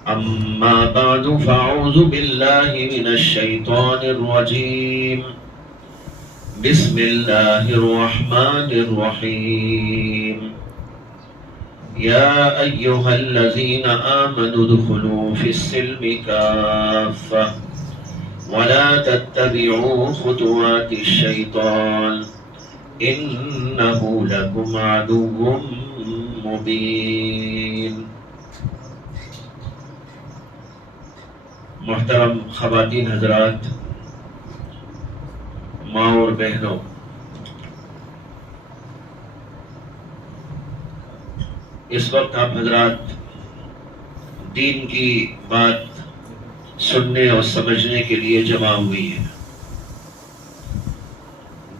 أما بعد فأعوذ بالله من الشيطان الرجيم. بسم الله الرحمن الرحيم. يا أيها الذين آمنوا ادخلوا في السلم كافة ولا تتبعوا خطوات الشيطان إنه لكم عدو مبين. محترم خواتین حضرات، ماں اور بہنوں، اس وقت آپ حضرات دین کی بات سننے اور سمجھنے کے لیے جمع ہوئی ہیں۔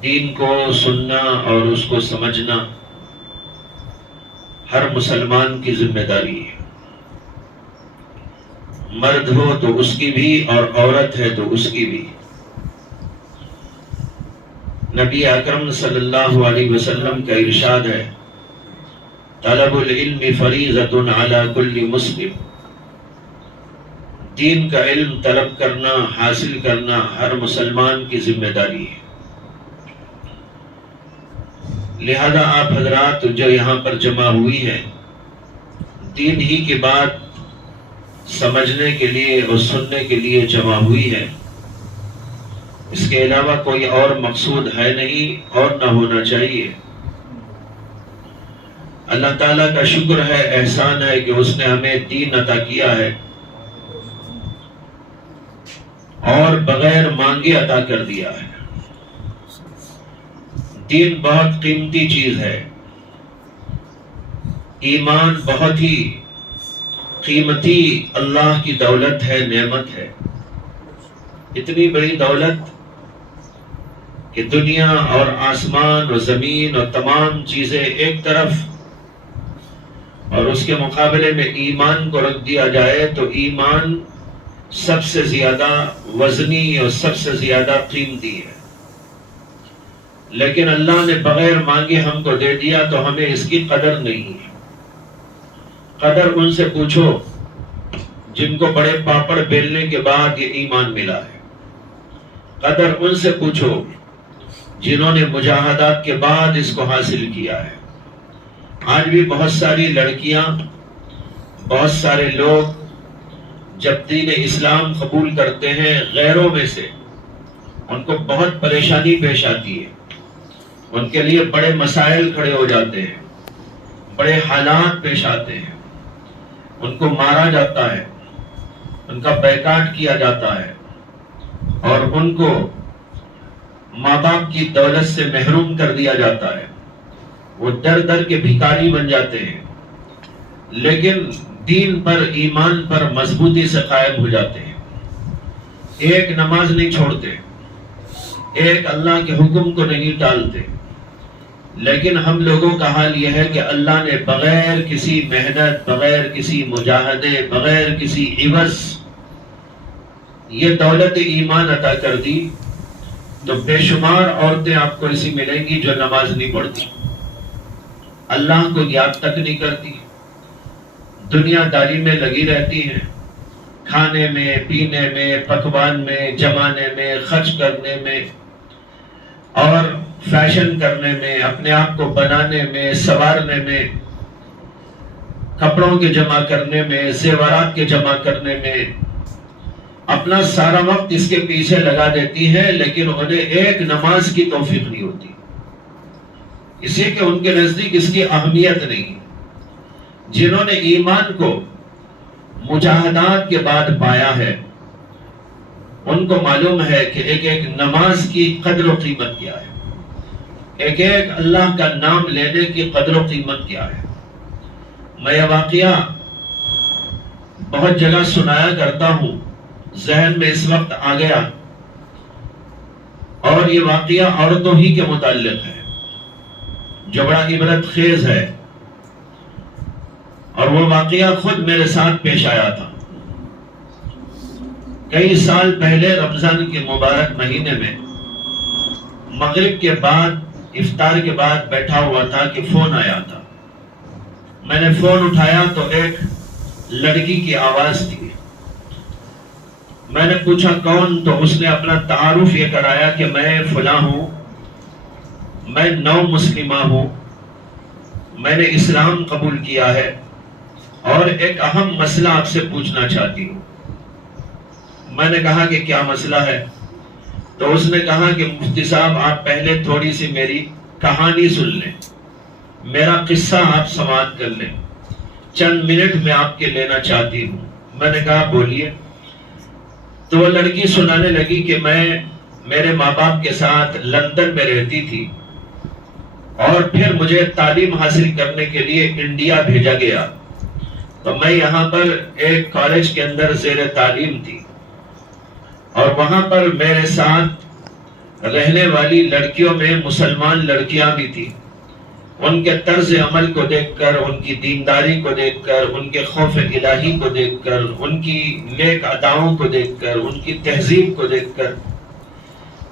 دین کو سننا اور اس کو سمجھنا ہر مسلمان کی ذمہ داری ہے، مرد ہو تو اس کی بھی اور عورت ہے تو اس کی بھی۔ نبی اکرم صلی اللہ علیہ وسلم کا ارشاد ہے، طلب العلم فریضۃ علی کل مسلم۔ دین کا علم طلب کرنا، حاصل کرنا ہر مسلمان کی ذمہ داری ہے۔ لہذا آپ حضرات جو یہاں پر جمع ہوئی ہیں، دین ہی کی بات سمجھنے کے لیے اور سننے کے لیے جمع ہوئی ہے، اس کے علاوہ کوئی اور مقصود ہے نہیں اور نہ ہونا چاہیے۔ اللہ تعالیٰ کا شکر ہے، احسان ہے کہ اس نے ہمیں دین عطا کیا ہے اور بغیر مانگے عطا کر دیا ہے۔ دین بہت قیمتی چیز ہے، ایمان بہت ہی قیمتی اللہ کی دولت ہے، نعمت ہے، اتنی بڑی دولت کہ دنیا اور آسمان اور زمین اور تمام چیزیں ایک طرف اور اس کے مقابلے میں ایمان کو رکھ دیا جائے تو ایمان سب سے زیادہ وزنی اور سب سے زیادہ قیمتی ہے، لیکن اللہ نے بغیر مانگے ہم کو دے دیا تو ہمیں اس کی قدر نہیں ہے۔ قدر ان سے پوچھو جن کو بڑے پاپڑ بیلنے کے بعد یہ ایمان ملا ہے، قدر ان سے پوچھو جنہوں نے مجاہدات کے بعد اس کو حاصل کیا ہے۔ آج بھی بہت ساری لڑکیاں، بہت سارے لوگ جب دین اسلام قبول کرتے ہیں، غیروں میں سے ان کو بہت پریشانی پیش آتی ہے، ان کے لیے بڑے مسائل کھڑے ہو جاتے ہیں، بڑے حالات پیش آتے ہیں، ان کو مارا جاتا ہے، ان کا بیکاٹ کیا جاتا ہے اور ان کو ماں باپ کی دولت سے محروم کر دیا جاتا ہے، وہ در در کے بھکاری بن جاتے ہیں، لیکن دین پر، ایمان پر مضبوطی سے قائم ہو جاتے ہیں، ایک نماز نہیں چھوڑتے، ایک اللہ کے حکم کو نہیں ٹالتے۔ لیکن ہم لوگوں کا حال یہ ہے کہ اللہ نے بغیر کسی محنت، بغیر کسی مجاہدے، بغیر کسی عوض یہ دولت ایمان عطا کر دی، تو بے شمار عورتیں آپ کو ایسی ملیں گی جو نماز نہیں پڑھتی، اللہ کو یاد تک نہیں کرتی، دنیا داری میں لگی رہتی ہیں، کھانے میں، پینے میں، پکوان میں، جمانے میں، خرچ کرنے میں اور فیشن کرنے میں، اپنے آپ کو بنانے میں، سنوارنے میں، کپڑوں کے جمع کرنے میں، زیورات کے جمع کرنے میں اپنا سارا وقت اس کے پیچھے لگا دیتی ہے، لیکن انہیں ایک نماز کی توفیق نہیں ہوتی، اسی کہ ان کے نزدیک اس کی اہمیت نہیں۔ جنہوں نے ایمان کو مجاہدات کے بعد پایا ہے ان کو معلوم ہے کہ ایک ایک نماز کی قدر و قیمت کیا ہے، ایک ایک اللہ کا نام لینے کی قدر و قیمت کیا ہے۔ میں یہ واقعہ بہت جگہ سنایا کرتا ہوں، ذہن میں اس وقت آ گیا، اور یہ واقعہ عورتوں ہی کے متعلق ہے جو بڑا عبرت خیز ہے، اور وہ واقعہ خود میرے ساتھ پیش آیا تھا۔ کئی سال پہلے رمضان کے مبارک مہینے میں مغرب کے بعد، افطار کے بعد بیٹھا ہوا تھا کہ فون آیا تھا۔ میں نے فون اٹھایا تو ایک لڑکی کی آواز تھی۔ میں نے پوچھا کون؟ تو اس نے اپنا تعارف یہ کرایا کہ میں فلاں ہوں، میں نو مسلمہ ہوں، میں نے اسلام قبول کیا ہے اور ایک اہم مسئلہ آپ سے پوچھنا چاہتی ہوں۔ میں نے کہا کہ کیا مسئلہ ہے؟ تو اس نے کہا کہ مفتی صاحب آپ پہلے تھوڑی سی میری کہانی سن لیں، میرا قصہ آپ سماعت کر لیں، چند منٹ میں آپ کے لینا چاہتی ہوں۔ میں نے کہا بولیے۔ تو وہ لڑکی سنانے لگی کہ میں میرے ماں باپ کے ساتھ لندن میں رہتی تھی اور پھر مجھے تعلیم حاصل کرنے کے لیے انڈیا بھیجا گیا، تو میں یہاں پر ایک کالج کے اندر زیر تعلیم تھی اور وہاں پر میرے ساتھ رہنے والی لڑکیوں میں مسلمان لڑکیاں بھی تھیں۔ ان کے طرز عمل کو دیکھ کر، ان کی دینداری کو دیکھ کر، ان کے خوف الہی کو دیکھ کر، ان کی نیک اداؤں کو دیکھ کر، ان کی تہذیب کو دیکھ کر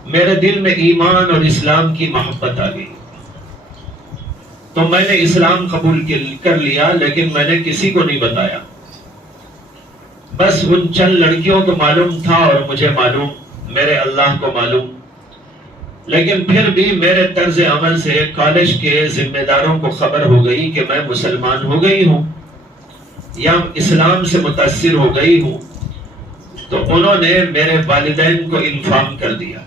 میرے دل میں ایمان اور اسلام کی محبت آ گئی۔ تو میں نے اسلام قبول کر لیا، لیکن میں نے کسی کو نہیں بتایا، بس ان چند لڑکیوں کو معلوم تھا اور مجھے معلوم، میرے اللہ کو معلوم۔ لیکن پھر بھی میرے طرز عمل سے کالج کے ذمہ داروں کو خبر ہو گئی کہ میں مسلمان ہو گئی ہوں یا اسلام سے متاثر ہو گئی ہوں، تو انہوں نے میرے والدین کو انفارم کر دیا۔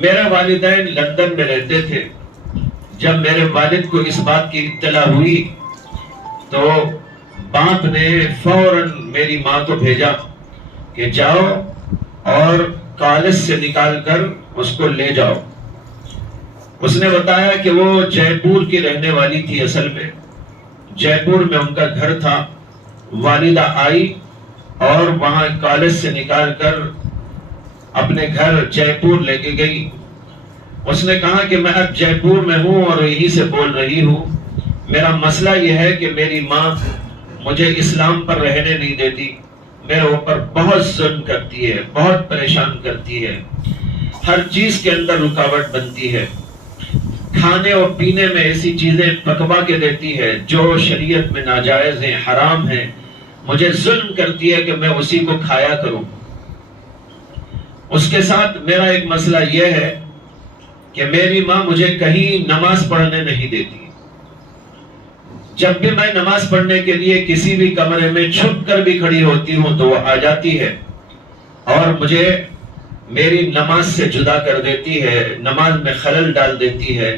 میرے والدین لندن میں رہتے تھے۔ جب میرے والد کو اس بات کی اطلاع ہوئی تو باپ نے فوراً میری ماں کو بھیجا کہ جاؤ اور کالج سے نکال کر اس کو لے جاؤ۔ اس نے بتایا کہ وہ جے پور کی رہنے والی تھی، اصل میں جے پور میں ان کا گھر تھا۔ والدہ آئی اور وہاں کالج سے نکال کر اپنے گھر جے پور لے کے گئی۔ اس نے کہا کہ میں اب جے پور میں ہوں اور یہیں سے بول رہی ہوں، میرا مسئلہ یہ ہے کہ میری ماں مجھے اسلام پر رہنے نہیں دیتی، میرے اوپر بہت ظلم کرتی ہے، بہت پریشان کرتی ہے، ہر چیز کے اندر رکاوٹ بنتی ہے، کھانے اور پینے میں ایسی چیزیں پکوا کے دیتی ہے جو شریعت میں ناجائز ہیں، حرام ہیں، مجھے ظلم کرتی ہے کہ میں اسی کو کھایا کروں۔ اس کے ساتھ میرا ایک مسئلہ یہ ہے کہ میری ماں مجھے کہیں نماز پڑھنے نہیں دیتی۔ جب بھی میں نماز پڑھنے کے لیے کسی بھی کمرے میں چھپ کر بھی کھڑی ہوتی ہوں تو وہ آ جاتی ہے اور مجھے میری نماز سے جدا کر دیتی ہے، نماز میں خلل ڈال دیتی ہے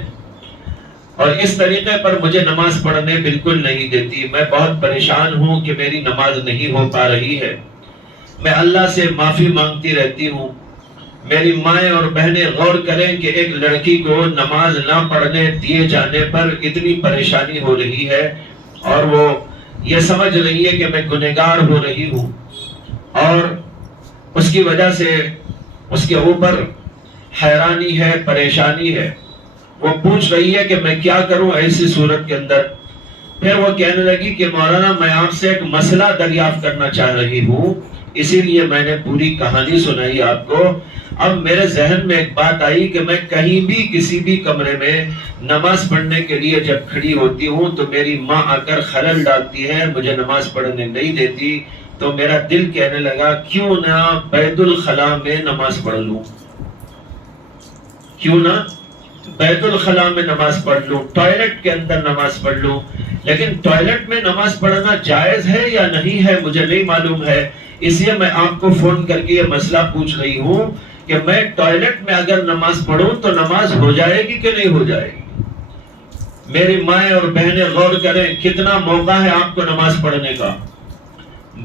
اور اس طریقے پر مجھے نماز پڑھنے بالکل نہیں دیتی۔ میں بہت پریشان ہوں کہ میری نماز نہیں ہو پا رہی ہے، میں اللہ سے معافی مانگتی رہتی ہوں۔ میری مائیں اور بہنیں غور کریں کہ ایک لڑکی کو نماز نہ پڑھنے دیے جانے پر اتنی پریشانی ہو رہی ہے اور وہ یہ سمجھ رہی ہے کہ میں گنہگار ہو رہی ہوں اور اس کی وجہ سے اس کے اوپر حیرانی ہے، پریشانی ہے۔ وہ پوچھ رہی ہے کہ میں کیا کروں ایسی صورت کے اندر۔ پھر وہ کہنے لگی کہ مولانا میں آپ سے ایک مسئلہ دریافت کرنا چاہ رہی ہوں، اسی لیے میں نے پوری کہانی سنائی آپ کو۔ اب میرے ذہن میں ایک بات آئی کہ میں کہیں بھی کسی بھی کمرے میں نماز پڑھنے کے لیے جب کھڑی ہوتی ہوں تو میری ماں آ کر خلل ڈالتی ہے، مجھے نماز پڑھنے نہیں دیتی، تو میرا دل کہنے لگا کیوں نہ بیت الخلاء میں نماز پڑھ لوں، کیوں نہ بیت الخلاء میں نماز پڑھ لوں، ٹوائلٹ کے اندر نماز پڑھ لوں۔ لیکن ٹوائلٹ میں نماز پڑھنا جائز ہے یا نہیں ہے مجھے نہیں معلوم ہے، اس لیے میں آپ کو فون کر کے یہ مسئلہ پوچھ رہی ہوں کہ میں ٹوائلٹ میں اگر نماز پڑھوں تو نماز ہو جائے گی کہ نہیں ہو جائے گی؟ میری مائیں اور بہنیں غور کریں، کتنا موقع ہے آپ کو نماز پڑھنے کا،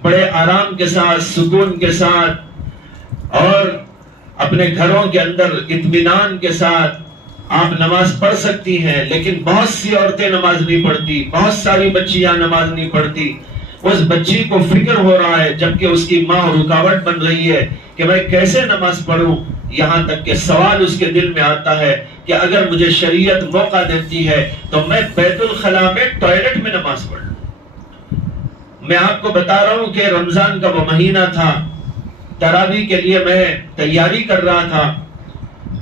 بڑے آرام کے ساتھ، سکون کے ساتھ اور اپنے گھروں کے اندر اطمینان کے ساتھ آپ نماز پڑھ سکتی ہیں۔ لیکن بہت سی عورتیں نماز نہیں پڑھتی، بہت ساری بچیاں نماز نہیں پڑھتی۔ اس بچی کو فکر ہو رہا ہے جبکہ اس کی ماں رکاوٹ بن رہی ہے کہ میں کیسے نماز پڑھوں، یہاں تک کہ سوال اس کے دل میں آتا ہے کہ اگر مجھے شریعت موقع دیتی ہے تو میں بیت الخلاء میں ٹوائلٹ میں نماز پڑھ لوں۔ میں آپ کو بتا رہا ہوں کہ رمضان کا وہ مہینہ تھا، تراویح کے لیے میں تیاری کر رہا تھا،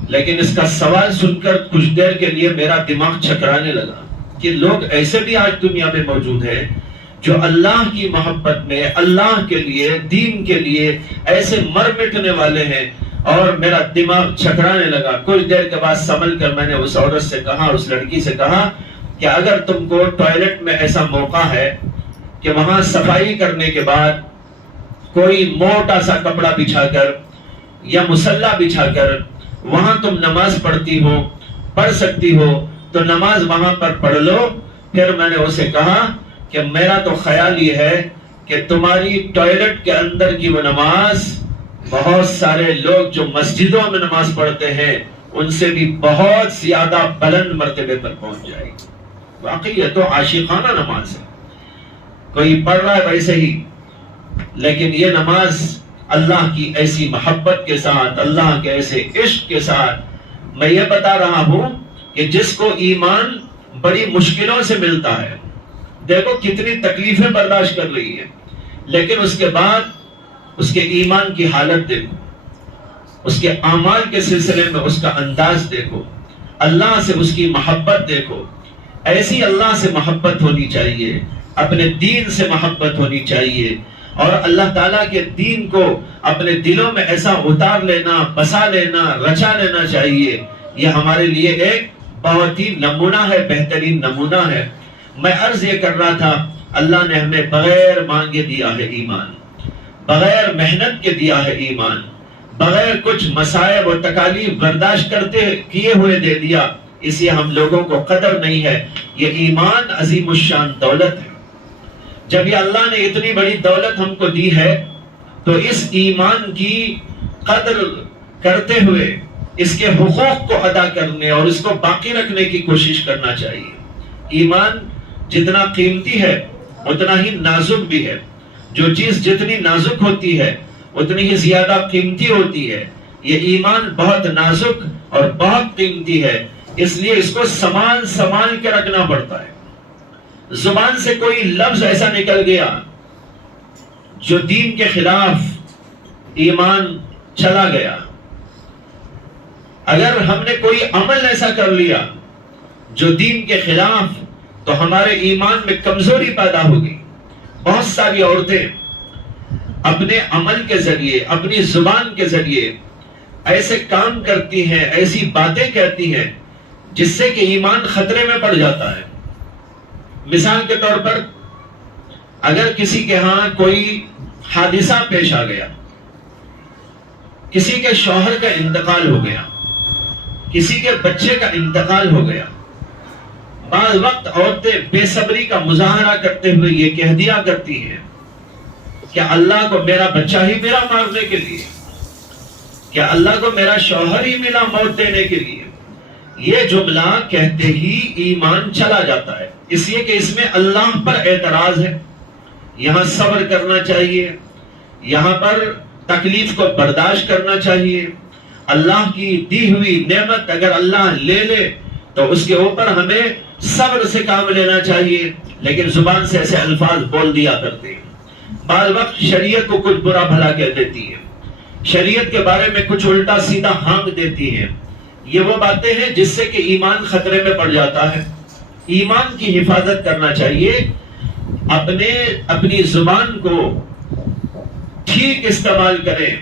لیکن اس کا سوال سن کر کچھ دیر کے لیے میرا دماغ چکرانے لگا کہ لوگ ایسے بھی آج دنیا میں موجود ہیں جو اللہ کی محبت میں اللہ کے لیے دین کے لیے ایسے مر مٹنے والے ہیں. اور میرا دماغ چکرانے لگا. کچھ دیر کے بعد سنبھل کر میں نے اس عورت سے کہا, اس لڑکی سے کہا کہ اگر تم کو ٹوائلٹ میں ایسا موقع ہے کہ وہاں صفائی کرنے کے بعد کوئی موٹا سا کپڑا بچھا کر یا مصلی بچھا کر وہاں تم نماز پڑھ سکتی ہو تو نماز وہاں پر پڑھ لو. پھر میں نے اسے کہا کہ میرا تو خیال یہ ہے کہ تمہاری ٹوائلٹ کے اندر کی وہ نماز بہت سارے لوگ جو مسجدوں میں نماز پڑھتے ہیں ان سے بھی بہت زیادہ بلند مرتبے پر پہنچ جائے گی. واقعی یہ تو عاشقانہ نماز ہے. کوئی پڑھ رہا ہے ویسے ہی, لیکن یہ نماز اللہ کی ایسی محبت کے ساتھ, اللہ کے ایسے عشق کے ساتھ. میں یہ بتا رہا ہوں کہ جس کو ایمان بڑی مشکلوں سے ملتا ہے, دیکھو کتنی تکلیفیں برداشت کر رہی ہے, لیکن اس کے بعد اس کے ایمان کی حالت دیکھو, اس کے اعمال کے سلسلے میں اس کا انداز دیکھو, اللہ سے اس کی محبت دیکھو. ایسی اللہ سے محبت ہونی چاہیے, اپنے دین سے محبت ہونی چاہیے, اور اللہ تعالیٰ کے دین کو اپنے دلوں میں ایسا اتار لینا, بسا لینا, رچا لینا چاہیے. یہ ہمارے لیے ایک بہت ہی نمونہ ہے, بہترین نمونہ ہے. میں عرض یہ کر رہا تھا, اللہ نے ہمیں بغیر مانگے دیا ہے ایمان, بغیر محنت کے دیا ہے ایمان, بغیر کچھ مصائب و تکالیف برداشت کیے ہوئے دے دیا. اس لیے ہم لوگوں کو قدر نہیں ہے. یہ ایمان عظیم الشان دولت ہے. جب یہ اللہ نے اتنی بڑی دولت ہم کو دی ہے تو اس ایمان کی قدر کرتے ہوئے اس کے حقوق کو ادا کرنے اور اس کو باقی رکھنے کی کوشش کرنا چاہیے. ایمان جتنا قیمتی ہے اتنا ہی نازک بھی ہے. جو چیز جتنی نازک ہوتی ہے اتنی ہی زیادہ قیمتی ہوتی ہے. یہ ایمان بہت نازک اور بہت قیمتی ہے, اس لیے اس کو سنبھال کے رکھنا پڑتا ہے. زبان سے کوئی لفظ ایسا نکل گیا جو دین کے خلاف ایمان چلا گیا, اگر ہم نے کوئی عمل ایسا کر لیا جو دین کے خلاف, تو ہمارے ایمان میں کمزوری پیدا ہوگی. بہت ساری عورتیں اپنے عمل کے ذریعے, اپنی زبان کے ذریعے ایسے کام کرتی ہیں, ایسی باتیں کہتی ہیں جس سے کہ ایمان خطرے میں پڑ جاتا ہے. مثال کے طور پر اگر کسی کے ہاں کوئی حادثہ پیش آ گیا, کسی کے شوہر کا انتقال ہو گیا, کسی کے بچے کا انتقال ہو گیا, بعض وقت عورتیں بے صبری کا مظاہرہ کرتے ہوئے یہ کہہ دیا کرتی ہیں کہ اللہ کو میرا بچہ ہی ملا مارنے کے لیے, کیا اللہ کو میرا شوہر ہی ملا موت دینے کے لیے. یہ جملہ کہتے ہی ایمان چلا جاتا ہے, اس لیے کہ اس میں اللہ پر اعتراض ہے. یہاں صبر کرنا چاہیے, یہاں پر تکلیف کو برداشت کرنا چاہیے. اللہ کی دی ہوئی نعمت اگر اللہ لے لے تو اس کے اوپر ہمیں صبر سے کام لینا چاہیے, لیکن زبان سے ایسے الفاظ بول دیا کرتے ہیں. بعض وقت شریعت کو کچھ برا بھلا کہہ دیتی ہے, شریعت کے بارے میں کچھ الٹا سیدھا ہانک دیتی ہے. یہ وہ باتیں ہیں جس سے کہ ایمان خطرے میں پڑ جاتا ہے. ایمان کی حفاظت کرنا چاہیے, اپنی زبان کو ٹھیک استعمال کریں.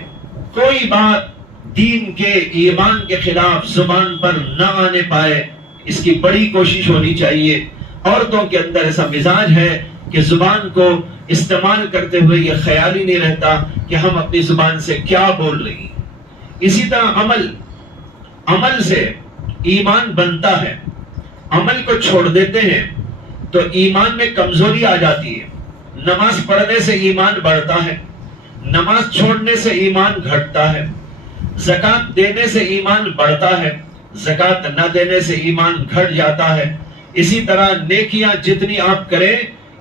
کوئی بات دین کے, ایمان کے خلاف زبان پر نہ آنے پائے, اس کی بڑی کوشش ہونی چاہیے. عورتوں کے اندر ایسا مزاج ہے کہ زبان کو استعمال کرتے ہوئے یہ خیال ہی نہیں رہتا کہ ہم اپنی زبان سے کیا بول رہی ہیں. اسی طرح عمل سے ایمان بنتا ہے. عمل کو چھوڑ دیتے ہیں تو ایمان میں کمزوری آ جاتی ہے. نماز پڑھنے سے ایمان بڑھتا ہے, نماز چھوڑنے سے ایمان گھٹتا ہے. زکوٰۃ دینے سے ایمان بڑھتا ہے, زکوٰۃ نہ دینے سے ایمان گھٹ جاتا ہے. اسی طرح نیکیاں جتنی آپ کریں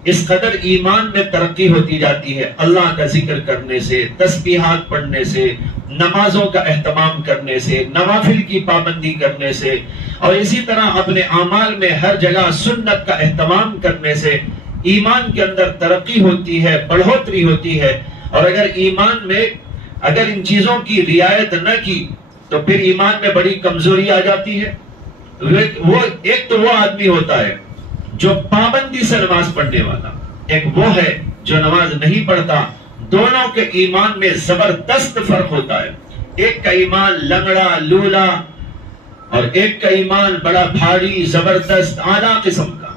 اس قدر ایمان میں ترقی ہوتی جاتی ہے. اللہ کا ذکر کرنے سے, تسبیحات پڑھنے سے, نمازوں کا اہتمام کرنے سے, نوافل کی پابندی کرنے سے, اور اسی طرح اپنے اعمال میں ہر جگہ سنت کا اہتمام کرنے سے ایمان کے اندر ترقی ہوتی ہے, بڑھوتری ہوتی ہے. اور اگر ایمان میں اگر ان چیزوں کی رعایت نہ کی تو پھر ایمان میں بڑی کمزوری آ جاتی ہے. ایک تو وہ آدمی ہوتا ہے جو پابندی سے نماز پڑھنے والا, ایک وہ ہے جو نماز نہیں پڑھتا. دونوں کے ایمان میں زبردست فرق ہوتا ہے. ایک کا ایمان لنگڑا لولا اور ایک کا ایمان بڑا بھاری زبردست اعلیٰ قسم کا.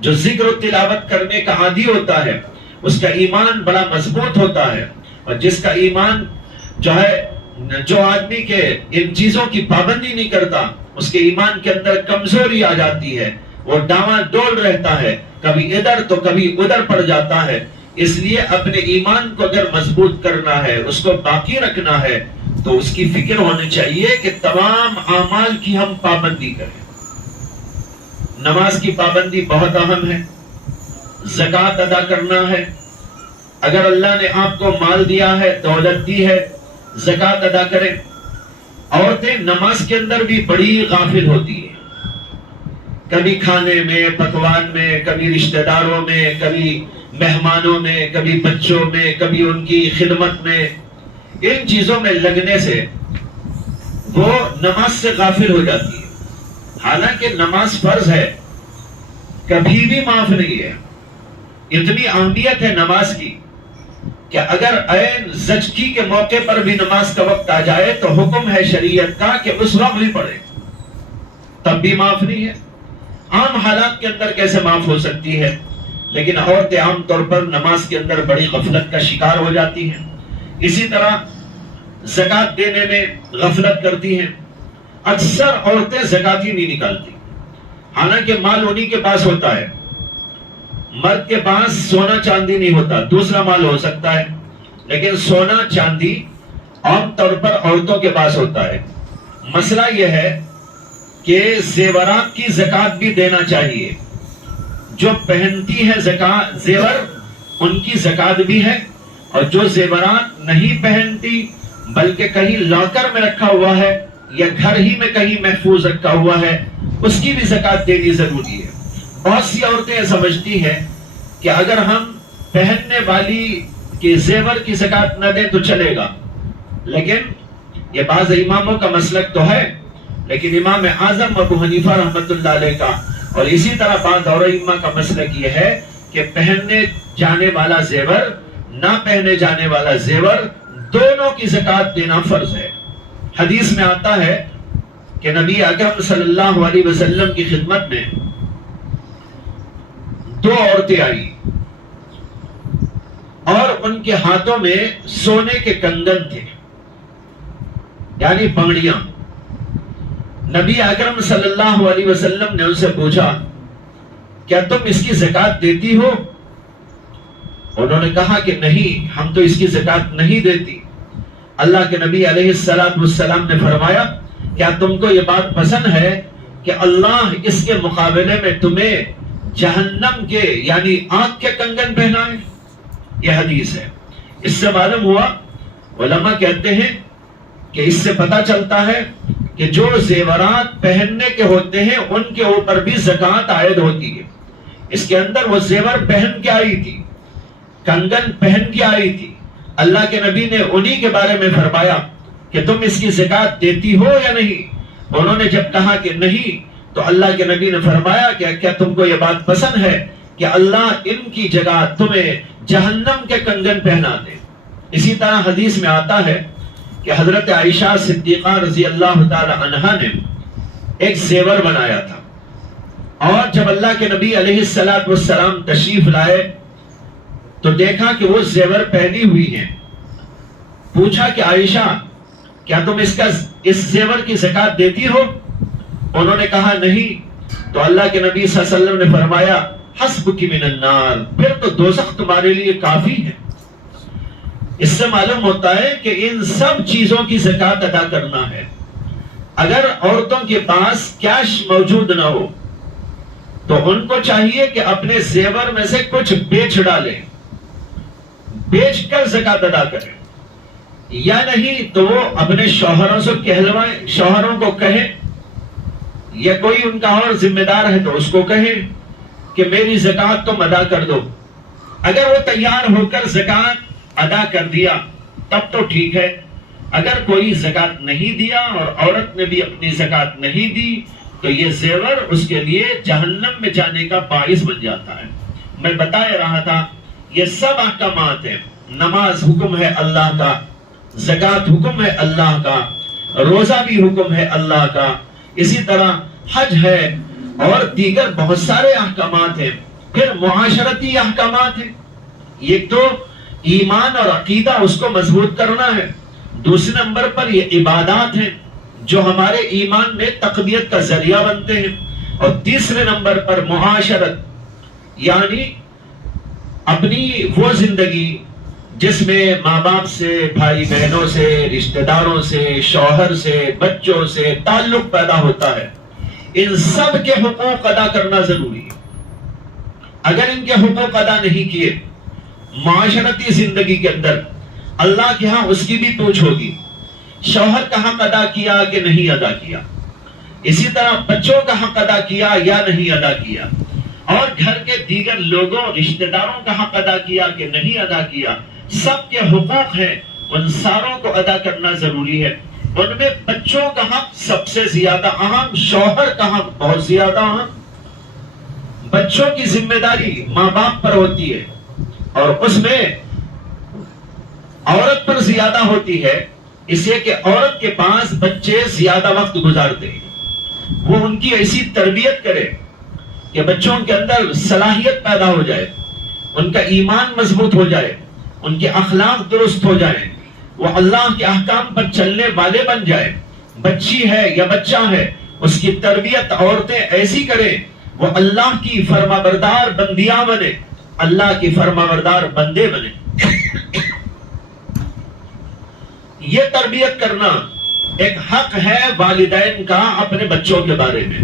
جو ذکر و تلاوت کرنے کا عادی ہوتا ہے اس کا ایمان بڑا مضبوط ہوتا ہے. اور جس کا ایمان جو آدمی کے ان چیزوں کی پابندی نہیں کرتا اس کے ایمان کے اندر کمزوری آ جاتی ہے. وہ ڈاواں ڈول رہتا ہے, کبھی ادھر تو کبھی ادھر پڑ جاتا ہے. اس لیے اپنے ایمان کو اگر مضبوط کرنا ہے, اس کو باقی رکھنا ہے, تو اس کی فکر ہونی چاہیے کہ تمام اعمال کی ہم پابندی کریں. نماز کی پابندی بہت اہم ہے. زکوٰۃ ادا کرنا ہے. اگر اللہ نے آپ کو مال دیا ہے, دولت دی ہے, زکوٰۃ ادا کریں. عورتیں نماز کے اندر بھی بڑی غافل ہوتی ہیں. کبھی کھانے میں, پکوان میں, کبھی رشتہ داروں میں, کبھی مہمانوں میں, کبھی بچوں میں, کبھی ان کی خدمت میں, ان چیزوں میں لگنے سے وہ نماز سے غافل ہو جاتی ہے. حالانکہ نماز فرض ہے, کبھی بھی معاف نہیں ہے. اتنی اہمیت ہے نماز کی کہ اگر عین زچگی کے موقع پر بھی نماز کا وقت آ جائے تو حکم ہے شریعت کا کہ اس وقت بھی پڑھے, تب بھی معاف نہیں ہے. عام حالات کے اندر کیسے معاف ہو سکتی ہے؟ لیکن عورتیں عام طور پر نماز کے اندر بڑی غفلت کا شکار ہو جاتی ہیں. اسی طرح زکوٰۃ دینے میں غفلت کرتی ہیں. اکثر عورتیں زکوٰۃ ہی نہیں نکالتی, حالانکہ مال انہی کے پاس ہوتا ہے. مرد کے پاس سونا چاندی نہیں ہوتا, دوسرا مال ہو سکتا ہے, لیکن سونا چاندی عام طور پر عورتوں کے پاس ہوتا ہے. مسئلہ یہ ہے کہ زیورات کی زکوٰۃ بھی دینا چاہیے. جو پہنتی ہے زیور ان کی زکوٰۃ بھی ہے, اور جو زیورات نہیں پہنتی بلکہ کہیں لاکر میں رکھا ہوا ہے یا گھر ہی میں کہیں محفوظ رکھا ہوا ہے, اس کی بھی زکوٰۃ دینی ضروری ہے. بہت سی عورتیں سمجھتی ہیں کہ اگر ہم پہننے والی کے زیور کی زکوٰۃ نہ دیں تو چلے گا, لیکن یہ بعض اماموں کا مسلک تو ہے, لیکن امام اعظم ابو حنیفہ رحمۃ اللہ علیہ کا اور اسی طرح بعض اور ائمہ کا مسلک یہ ہے کہ پہننے جانے والا زیور, نہ پہنے جانے والا زیور, دونوں کی زکوٰۃ دینا فرض ہے. حدیث میں آتا ہے کہ نبی اکرم صلی اللہ علیہ وسلم کی خدمت میں دو عورتیں آئی اور ان کے ہاتھوں میں سونے کے کنگن تھے, یعنی بنگڑیاں. نبی اکرم صلی اللہ علیہ وسلم نے ان سے پوچھا, کیا تم اس کی زکوٰۃ دیتی ہو؟ انہوں نے کہا کہ نہیں, ہم تو اس کی زکوٰۃ نہیں دیتی. اللہ کے نبی علیہ السلام نے فرمایا, کیا تم کو یہ بات پسند ہے کہ اللہ اس کے مقابلے میں تمہیں جہنم کے یعنی آنکھ کے کنگن پہنائے؟ یہ حدیث ہے. اس سے معلوم ہوا, علماء کہتے ہیں کہ اس سے پتہ چلتا ہے کہ جو زیورات پہننے کے ہوتے ہیں ان کے اوپر بھی زکوٰۃ عائد ہوتی ہے. اس کے اندر وہ زیور پہن کے آئی تھی, کنگن پہن کے آئی تھی. اللہ کے نبی نے انہی کے بارے میں فرمایا کہ تم اس کی زکوٰۃ دیتی ہو یا نہیں؟ انہوں نے جب کہا کہ نہیں, تو اللہ کے نبی نے فرمایا کہ کیا تم کو یہ بات پسند ہے کہ اللہ ان کی جگہ تمہیں جہنم کے کنگن پہنا دے؟ اسی طرح حدیث میں آتا ہے کہ حضرت عائشہ صدیقہ رضی اللہ تعالی عنہا نے ایک زیور بنایا تھا, اور جب اللہ کے نبی علیہ السلام تشریف لائے تو دیکھا کہ وہ زیور پہنی ہوئی ہیں. پوچھا کہ عائشہ, کیا تم اس زیور کی زکوٰۃ دیتی ہو؟ انہوں نے کہا نہیں. تو اللہ کے نبی صلی اللہ علیہ وسلم نے فرمایا, حسبک من النار, پھر تو دوزخ تمہارے لیے کافی ہے. اس سے معلوم ہوتا ہے کہ ان سب چیزوں کی زکوٰۃ ادا کرنا ہے. اگر عورتوں کے پاس کیش موجود نہ ہو تو ان کو چاہیے کہ اپنے زیور میں سے کچھ بیچ ڈالیں, بیچ کر زکوٰۃ ادا کریں, یا نہیں تو وہ اپنے شوہروں سے کہلوائیں, شوہروں کو کہیں, یا کوئی ان کا اور ذمہ دار ہے تو اس کو کہیں کہ میری زکوٰۃ تم ادا کر دو. اگر وہ تیار ہو کر زکوٰۃ ادا کر دیا تب تو ٹھیک ہے. اگر کوئی زکوٰۃ نہیں دیا اور عورت نے بھی اپنی زکوٰۃ نہیں دی تو یہ زیور اس کے لیے جہنم میں جانے کا باعث بن جاتا ہے. میں بتا رہا تھا یہ سب احکامات ہیں. نماز حکم ہے اللہ کا، زکوٰۃ حکم ہے اللہ کا، روزہ بھی حکم ہے اللہ کا، اسی طرح حج ہے اور دیگر بہت سارے احکامات ہیں. پھر معاشرتی احکامات ہیں. ایک تو ایمان اور عقیدہ اس کو مضبوط کرنا ہے. دوسرے نمبر پر یہ عبادات ہیں جو ہمارے ایمان میں تقویت کا ذریعہ بنتے ہیں. اور تیسرے نمبر پر معاشرت، یعنی اپنی وہ زندگی جس میں ماں باپ سے، بھائی بہنوں سے، رشتہ داروں سے، شوہر سے، بچوں سے تعلق پیدا ہوتا ہے. ان سب کے حقوق ادا کرنا ضروری ہے. اگر ان کے حقوق ادا نہیں کیے معاشرتی زندگی کے اندر، اللہ کے ہاں اس کی بھی پوچھ ہوگی. شوہر کا حق ادا کیا کہ نہیں ادا کیا، اسی طرح بچوں کا حق ادا کیا یا نہیں ادا کیا، اور گھر کے دیگر لوگوں رشتہ داروں کا حق ادا کیا کہ نہیں ادا کیا. سب کے حقوق ہیں، ان ساروں کو ادا کرنا ضروری ہے. ان میں بچوں کا حق سب سے زیادہ اہم، شوہر کا حق بہت زیادہ اہم. بچوں کی ذمہ داری ماں باپ پر ہوتی ہے اور اس میں عورت پر زیادہ ہوتی ہے، اس لیے کہ عورت کے پاس بچے زیادہ وقت گزارتے ہیں. وہ ان کی ایسی تربیت کرے کہ بچوں کے اندر صلاحیت پیدا ہو جائے، ان کا ایمان مضبوط ہو جائے، ان کے اخلاق درست ہو جائیں، وہ اللہ کے احکام پر چلنے والے بن جائے. بچی ہے یا بچہ ہے، اس کی تربیت عورتیں ایسی کریں وہ اللہ کی فرما بردار بندیاں بنے، اللہ کی فرما بردار بندے بنے. یہ تربیت کرنا ایک حق ہے والدین کا اپنے بچوں کے بارے میں.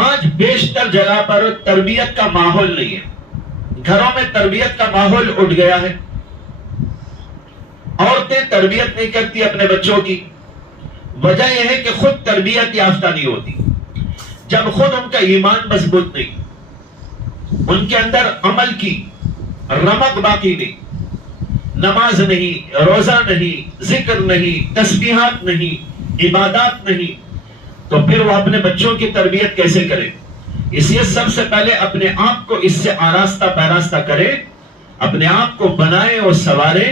آج بیشتر جگہ پر تربیت کا ماحول نہیں ہے. گھروں میں تربیت کا ماحول اٹھ گیا ہے. عورتیں تربیت نہیں کرتی اپنے بچوں کی. وجہ یہ ہے کہ خود تربیت یافتہ نہیں ہوتی. جب خود ان کا ایمان مضبوط نہیں، ان کے اندر عمل کی رمق باقی نہیں، نماز نہیں، روزہ نہیں، ذکر نہیں، تسبیحات نہیں، عبادات نہیں، تو پھر وہ اپنے بچوں کی تربیت کیسے کرے؟ اس لیے سب سے پہلے اپنے آپ کو اس سے آراستہ پیراستہ کرے، اپنے آپ کو بنائے اور سنوارے،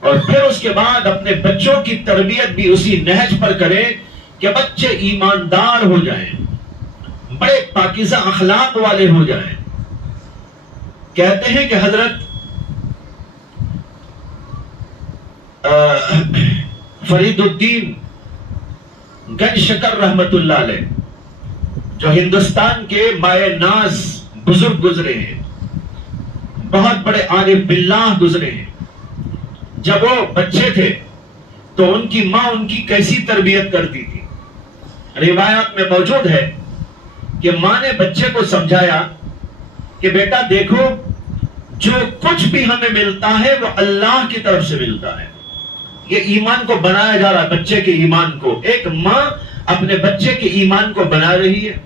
اور پھر اس کے بعد اپنے بچوں کی تربیت بھی اسی نہج پر کرے کہ بچے ایماندار ہو جائیں، بڑے پاکیزہ اخلاق والے ہو جائیں. کہتے ہیں کہ حضرت فرید الدین گنج شکر رحمت اللہ علیہ، جو ہندوستان کے مائے ناز بزرگ گزرے ہیں، بہت بڑے عارف باللہ گزرے ہیں. جب وہ بچے تھے تو ان کی ماں ان کی کیسی تربیت کرتی تھی. روایات میں موجود ہے کہ ماں نے بچے کو سمجھایا کہ بیٹا دیکھو، جو کچھ بھی ہمیں ملتا ہے وہ اللہ کی طرف سے ملتا ہے. یہ ایمان کو بنایا جا رہا ہے، بچے کے ایمان کو. ایک ماں اپنے بچے کے ایمان کو بنا رہی ہے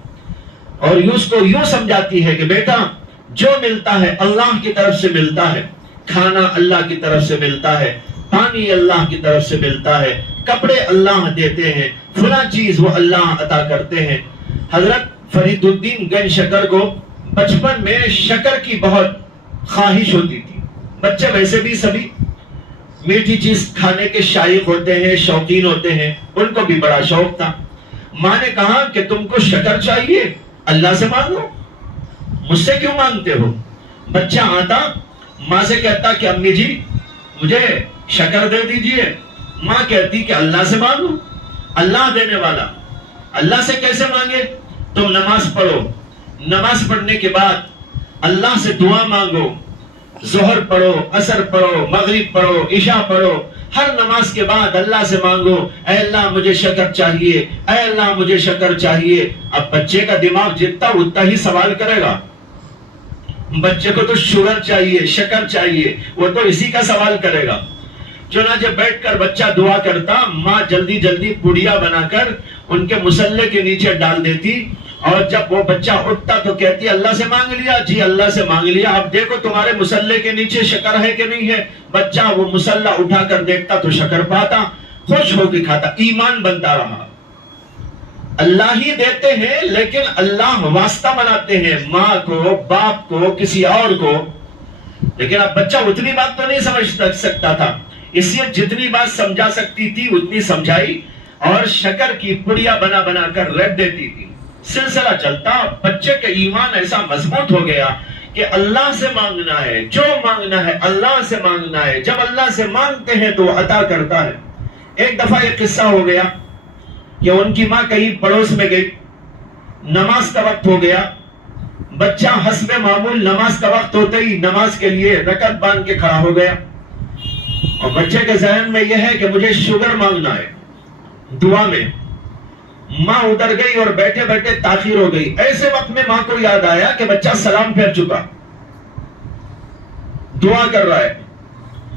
اور اس کو یوں سمجھاتی ہے کہ بیٹا جو ملتا ہے اللہ کی طرف سے ملتا ہے. کھانا اللہ کی طرف سے ملتا ہے، پانی اللہ کی طرف سے ملتا ہے، کپڑے اللہ دیتے ہیں، فلاں چیز وہ اللہ عطا کرتے ہیں. حضرت فرید الدین گنج شکر کو بچپن میں شکر کی بہت خواہش ہوتی تھی. بچے ویسے بھی سبھی میٹھی چیز کھانے کے شائق ہوتے ہیں، شوقین ہوتے ہیں، ان کو بھی بڑا شوق تھا. ماں نے کہا کہ تم کو شکر چاہیے، اللہ سے مانگو، مجھ سے کیوں مانگتے ہو؟ بچہ آتا ماں سے کہتا کہ امی جی مجھے شکر دے دیجئے. ماں کہتی کہ اللہ سے مانگو، اللہ دینے والا. اللہ سے کیسے مانگے؟ تم نماز پڑھو، نماز پڑھنے کے بعد اللہ سے دعا مانگو. ظہر پڑھو، عصر پڑھو، مغرب پڑھو، عشاء پڑھو، ہر نماز کے بعد اللہ سے مانگو اے اللہ مجھے شکر چاہیے، اے اللہ مجھے شکر چاہیے. اب بچے کا دماغ جتنا اتنا ہی سوال کرے گا. بچے کو تو شوگر چاہیے، شکر چاہیے، وہ تو اسی کا سوال کرے گا. چنانچہ بیٹھ کر بچہ دعا کرتا، ماں جلدی جلدی پوڑیا بنا کر ان کے مسلے کے نیچے ڈال دیتی، اور جب وہ بچہ اٹھتا تو کہتی اللہ سے مانگ لیا؟ جی اللہ سے مانگ لیا. اب دیکھو تمہارے مسلے کے نیچے شکر ہے کہ نہیں ہے. بچہ وہ مسلہ اٹھا کر دیکھتا تو شکر پاتا، خوش ہو کے کھاتا، ایمان بنتا رہا. اللہ ہی دیتے ہیں لیکن اللہ واسطہ بناتے ہیں، ماں کو، باپ کو، کسی اور کو. لیکن اب بچہ اتنی بات تو نہیں سمجھ سکتا تھا، اس لیے جتنی بات سمجھا سکتی تھی اتنی سمجھائی اور شکر کی پڑیا بنا بنا کر رکھ دیتی تھی۔ سلسلہ چلتا، بچے کا ایمان ایسا مضبوط ہو گیا کہ اللہ سے مانگنا ہے، جو مانگنا ہے اللہ سے مانگنا ہے، جب اللہ سے مانگتے ہیں تو وہ عطا کرتا ہے۔ ایک دفعہ ایک قصہ ہو گیا کہ ان کی ماں کہیں پڑوس میں گئی، نماز کا وقت ہو گیا، بچہ حسب معمول نماز کا وقت ہوتے ہی نماز کے لیے رکعت باندھ کے کھڑا ہو گیا، اور بچے کے ذہن میں یہ ہے کہ مجھے شوگر مانگنا ہے دعا میں۔ ماں ادھر گئی اور بیٹھے بیٹھے تاخیر ہو گئی۔ ایسے وقت میں ماں کو یاد آیا کہ بچہ سلام پھیر چکا، دعا کر رہا ہے،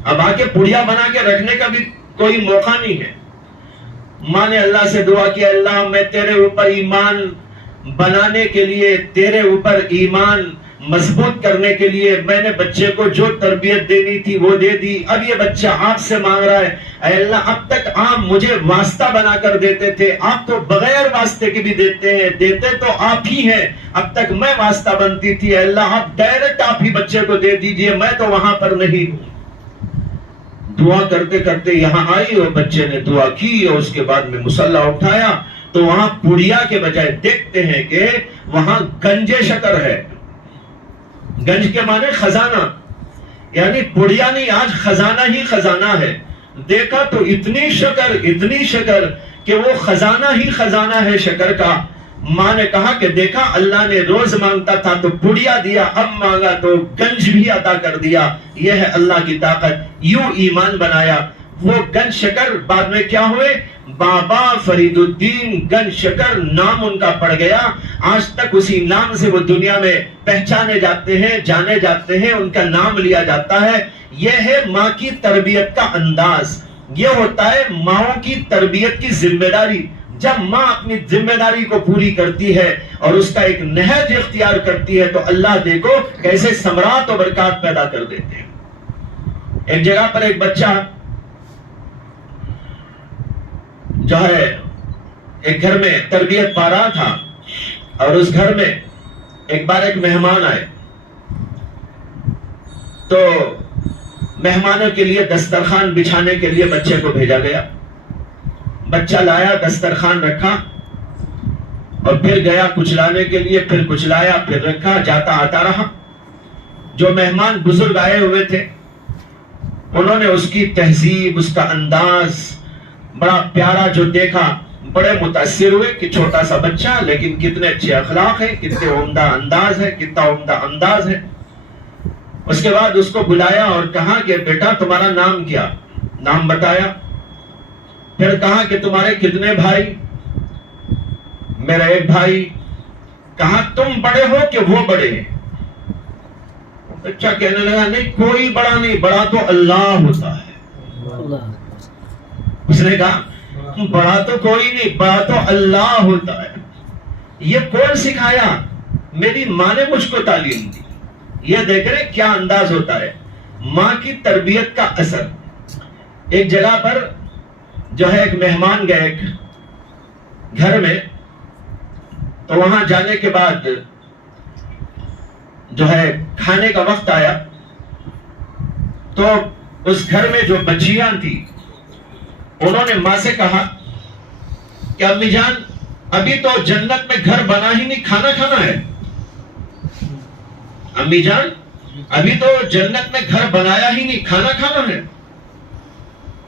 اب آ کے پڑیا بنا کے رکھنے کا بھی کوئی موقع نہیں ہے۔ ماں نے اللہ سے دعا کیا، اللہ میں تیرے اوپر ایمان بنانے کے لیے، تیرے اوپر ایمان مضبوط کرنے کے لیے میں نے بچے کو جو تربیت دینی تھی وہ دے دی، اب یہ بچہ آپ سے مانگ رہا ہے، اے اللہ اب تک آپ مجھے واسطہ بنا کر دیتے تھے، آپ تو بغیر واسطے کے بھی دیتے ہیں، دیتے تو آپ ہی ہیں، اب تک میں واسطہ بنتی تھی، اے اللہ آپ ڈائریکٹ آپ ہی بچے کو دے دیجئے، میں تو وہاں پر نہیں ہوں۔ دعا کرتے کرتے یہاں آئی اور بچے نے دعا کی اور اس کے بعد میں مصلی اٹھایا تو وہاں پڑیا کے بجائے دیکھتے ہیں کہ وہاں گنج شکر ہے۔ گنج کے معنی خزانہ، یعنی پڑیا نہیں، آج خزانہ ہی خزانہ ہے۔ دیکھا تو اتنی شکر کہ وہ خزانہ ہی خزانہ ہے شکر کا۔ ماں نے کہا کہ دیکھا اللہ نے روز مانگتا تھا تو پڑیا دیا، اب مانگا تو گنج بھی عطا کر دیا، یہ ہے اللہ کی طاقت۔ یوں ایمان بنایا۔ وہ گنج شکر بعد میں کیا ہوئے؟ بابا فرید الدین گنج شکر نام ان کا پڑ گیا، آج تک اسی نام سے وہ دنیا میں پہچانے جاتے ہیں، جانے جاتے ہیں، ان کا نام لیا جاتا ہے۔ یہ ہے ماں کی تربیت کا انداز، یہ ہوتا ہے ماں کی تربیت کی ذمہ داری۔ جب ماں اپنی ذمہ داری کو پوری کرتی ہے اور اس کا ایک نہج اختیار کرتی ہے تو اللہ دیکھو کیسے ثمرات و برکات پیدا کر دیتے ہیں۔ ایک جگہ پر ایک بچہ جو ہے ایک گھر میں تربیت پا رہا تھا، اور اس گھر میں ایک بار ایک مہمان آئے تو مہمانوں کے لیے دسترخوان بچھانے کے لیے بچے کو بھیجا گیا۔ بچہ لایا، دسترخوان رکھا اور پھر گیا کچلانے کے لیے، پھر کچلایا، پھر رکھا، جاتا آتا رہا۔ جو مہمان بزرگ آئے ہوئے تھے انہوں نے اس کی تہذیب، اس کا انداز بڑا پیارا جو دیکھا، بڑے متاثر ہوئے کہ چھوٹا سا بچہ لیکن کتنے اچھے اخلاق ہیں، کتنے عمدہ انداز ہے، کتنا عمدہ انداز ہے۔ اس کے بعد اس کو بلایا اور کہا کہ بیٹا تمہارا نام کیا؟ نام بتایا۔ پھر کہا کہ تمہارے کتنے بھائی؟ میرا ایک بھائی۔ کہا تم بڑے ہو کہ وہ بڑے ہیں؟ بچہ کہنے لگا نہیں کوئی بڑا نہیں، بڑا تو اللہ ہوتا ہے۔ اس نے کہا بڑا تو کوئی نہیں، بڑا تو اللہ ہوتا ہے۔ یہ کون سکھایا؟ میری ماں نے مجھ کو تعلیم دی۔ یہ دیکھ رہے کیا انداز ہوتا ہے، ماں کی تربیت کا اثر۔ ایک جگہ پر جو ہے ایک مہمان گئے ایک گھر میں، تو وہاں جانے کے بعد جو ہے کھانے کا وقت آیا تو اس گھر میں جو بچیاں تھی انہوں نے ماں سے کہا کہ امی جان ابھی تو جنت میں گھر بنا ہی نہیں، کھانا کھانا ہے۔ امی جان ابھی تو جنت میں گھر بنایا ہی نہیں، کھانا کھانا ہے۔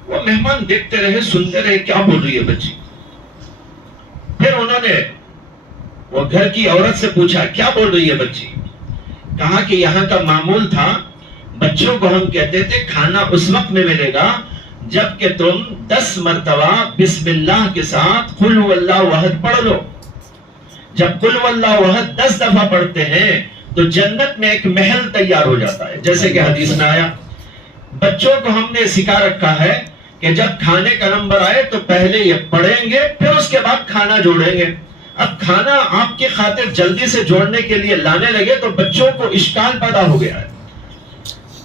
وہ مہمان دیکھتے رہے، سنتے رہے کیا بول رہی ہے بچی۔ پھر انہوں نے وہ گھر کی عورت سے پوچھا کیا بول رہی ہے بچی؟ کہا کہ یہاں کا معمول تھا، بچوں کو ہم کہتے تھے کھانا اس وقت میں ملے گا جب کہ تم 10 مرتبہ بسم اللہ کے ساتھ قل هو اللہ احد پڑھ لو۔ جب قل هو اللہ احد 10 دفعہ پڑھتے ہیں تو جنت میں ایک محل تیار ہو جاتا ہے، جیسے کہ حدیث میں آیا۔ بچوں کو ہم نے سکھا رکھا ہے کہ جب کھانے کا نمبر آئے تو پہلے یہ پڑھیں گے، پھر اس کے بعد کھانا جوڑیں گے۔ اب کھانا آپ کی خاطر جلدی سے جوڑنے کے لیے لانے لگے تو بچوں کو اشکال پیدا ہو گیا ہے،